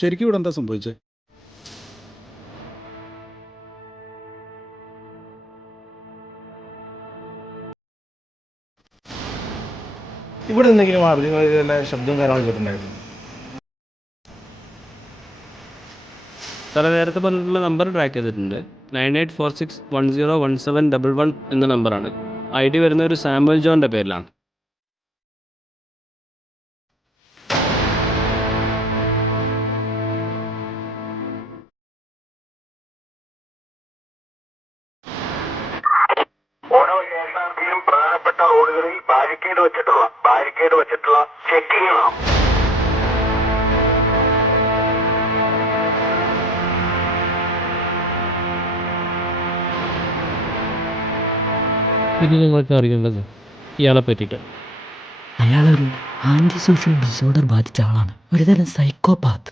ശരിക്കും ഇവിടെ എന്താ സംഭവിച്ചത്? ഇവിടെ എന്തെങ്കിലും അറിഞ്ഞ ശബ്ദവും കാര്യങ്ങളും കേട്ടിട്ടുണ്ടായിരുന്നു? സാറേ നേരത്തെ പറഞ്ഞിട്ടുള്ള നമ്പർ ട്രാക്ക് ചെയ്തിട്ടുണ്ട്. 9846101711 എന്ന നമ്പറാണ്. ID വരുന്ന ഒരു സാമുവൽ ജോണിൻ്റെ പേരിലാണ്. ഓരോ കേസാണെങ്കിലും പ്രധാനപ്പെട്ട റോഡുകളിൽ ബാരിക്കേഡ് വെച്ചിട്ടുള്ള ചെക്കിംഗ് വേണം. ഇത് നിങ്ങൾക്ക് അറിയേണ്ടത് ഇയാളെ പറ്റിയിട്ട്. അയാളൊരു ആൻറ്റി സോഷ്യൽ ഡിസോർഡർ ബാധിച്ച ആളാണ്, ഒരുതരം സൈക്കോപാത്ത്.